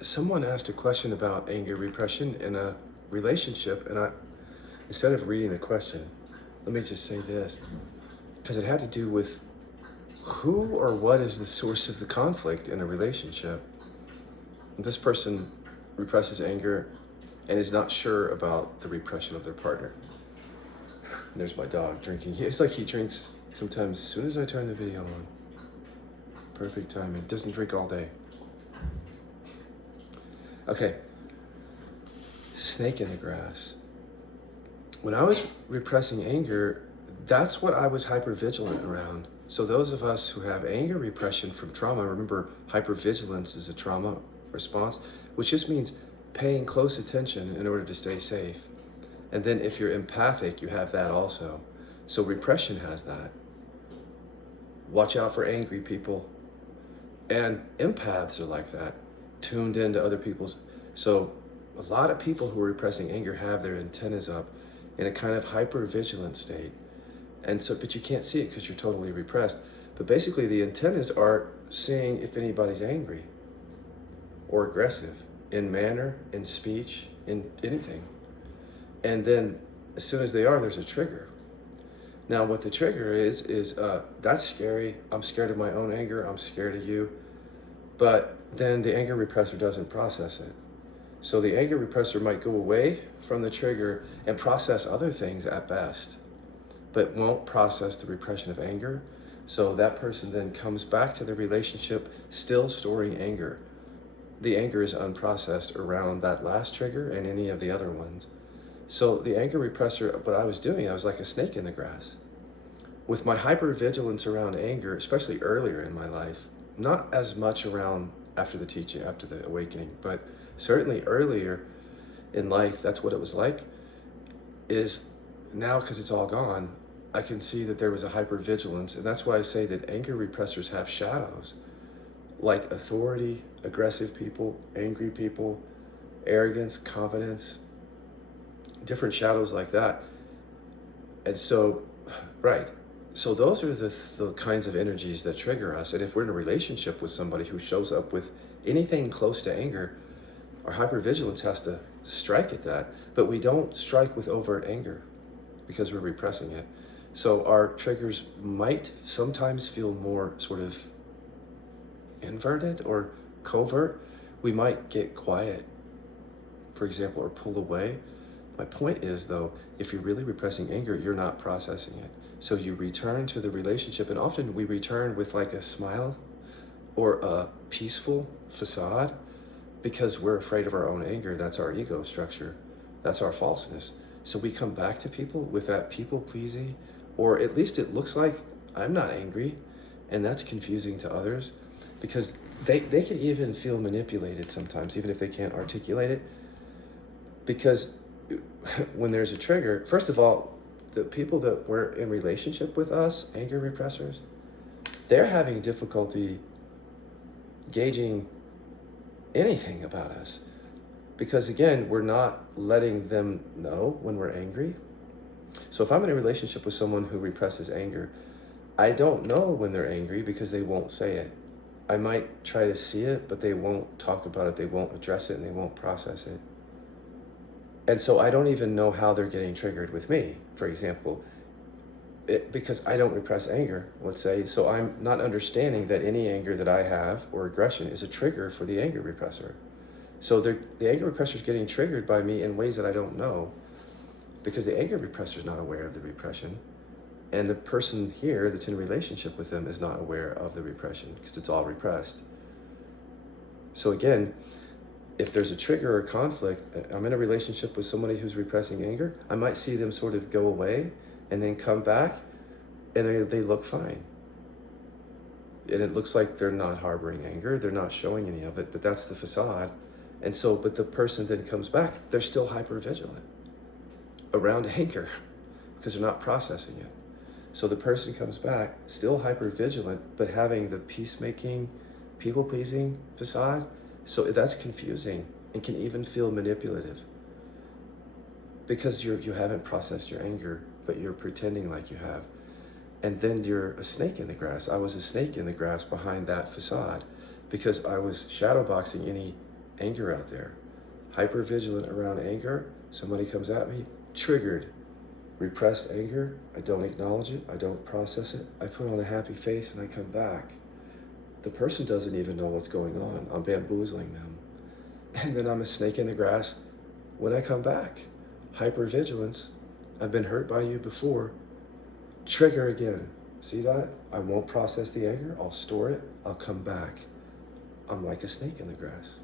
Someone asked a question about anger repression in a relationship, and instead of reading the question, let me just say this, because it had to do with who or what is the source of the conflict in a relationship. This person represses anger and is not sure about the repression of their partner. And there's my dog drinking. It's like he drinks sometimes as soon as I turn the video on. Perfect timing. Doesn't drink all day. Okay. Snake in the grass. When I was repressing anger, that's what I was hypervigilant around. So those of us who have anger repression from trauma, remember hypervigilance is a trauma response, which just means paying close attention in order to stay safe. And then if you're empathic, you have that also. So repression has that. Watch out for angry people. And empaths are like that, tuned into other people's. So a lot of people who are repressing anger have their antennas up in a kind of hyper-vigilant state. And so, but you can't see it because you're totally repressed. But basically the antennas are seeing if anybody's angry or aggressive in manner, in speech, in anything. And then as soon as they are, there's a trigger. Now what the trigger is that's scary. I'm scared of my own anger. I'm scared of you. But then the anger repressor doesn't process it. So the anger repressor might go away from the trigger and process other things at best, but won't process the repression of anger. So that person then comes back to the relationship still storing anger. The anger is unprocessed around that last trigger and any of the other ones. So the anger repressor, what I was doing, I was like a snake in the grass. With my hypervigilance around anger, especially earlier in my life, not as much around after the teaching, after the awakening, but certainly earlier in life, that's what it was like, is now because it's all gone, I can see that there was a hypervigilance. And that's why I say that anger repressors have shadows, like authority, aggressive people, angry people, arrogance, confidence, different shadows like that. And so, right. So those are the kinds of energies that trigger us. And if we're in a relationship with somebody who shows up with anything close to anger, our hypervigilance has to strike at that. But we don't strike with overt anger because we're repressing it. So our triggers might sometimes feel more sort of inverted or covert. We might get quiet, for example, or pull away. My point is, though, if you're really repressing anger, you're not processing it. So you return to the relationship, and often we return with like a smile or a peaceful facade because we're afraid of our own anger. That's our ego structure. That's our falseness. So we come back to people with that people-pleasing, or at least it looks like I'm not angry, and that's confusing to others because they can even feel manipulated sometimes, even if they can't articulate it, because when there's a trigger, first of all, the people that were in relationship with us, anger repressors, they're having difficulty gauging anything about us because, again, we're not letting them know when we're angry. So if I'm in a relationship with someone who represses anger, I don't know when they're angry because they won't say it. I might try to see it, but they won't talk about it, they won't address it, and they won't process it. And so I don't even know how they're getting triggered with me, for example, because I don't repress anger, let's say. So I'm not understanding that any anger that I have or aggression is a trigger for the anger repressor. So the anger repressor is getting triggered by me in ways that I don't know because the anger repressor is not aware of the repression. And the person here that's in a relationship with them is not aware of the repression because it's all repressed. So again, if there's a trigger or conflict, I'm in a relationship with somebody who's repressing anger, I might see them sort of go away and then come back and they look fine. And it looks like they're not harboring anger, they're not showing any of it, but that's the facade. And so, but the person then comes back, they're still hypervigilant around anger because they're not processing it. So the person comes back, still hypervigilant, but having the peacemaking, people-pleasing facade. So that's confusing and can even feel manipulative because you haven't processed your anger, but you're pretending like you have. And then you're a snake in the grass. I was a snake in the grass behind that facade because I was shadowboxing any anger out there. Hyper vigilant around anger. Somebody comes at me, triggered. Repressed anger, I don't acknowledge it, I don't process it, I put on a happy face and I come back. The person doesn't even know what's going on. I'm bamboozling them. And then I'm a snake in the grass when I come back. Hypervigilance, I've been hurt by you before. Trigger again. See that? I won't process the anger, I'll store it, I'll come back. I'm like a snake in the grass.